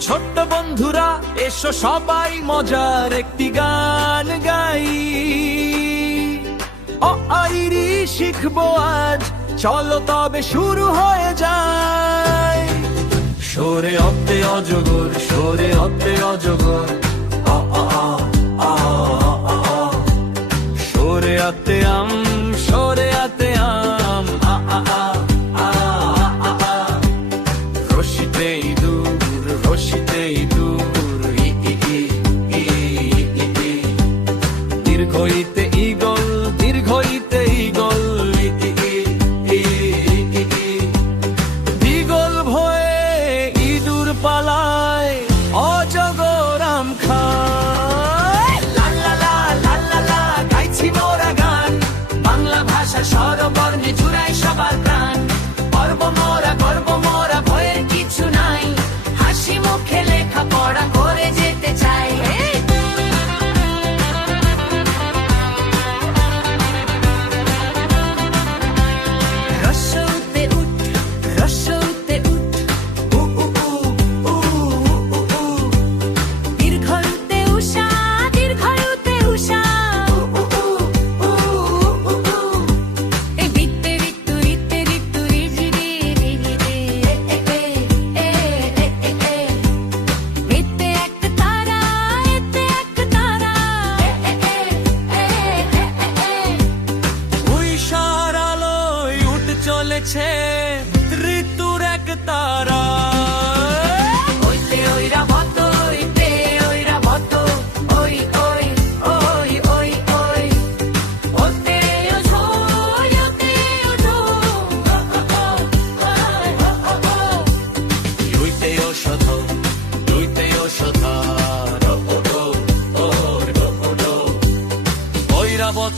ছোট্ট বন্ধুরা, এসো সবাই মজার একটি গান গাই। অ, আইরি শিখব আজ, চলো তবে শুরু হয়ে যায়। সরে অপ্তে অজগর, সরে অপ্তে অজগর। দীর্ঘইতে ইগল দীর্ঘইতে ইগল দিগল ভয়ে ইঁদুর পালা উঠেছে ঋতুর এক তারা।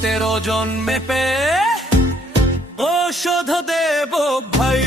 তেরো জন মেপে ঔষধ দেব ভাই।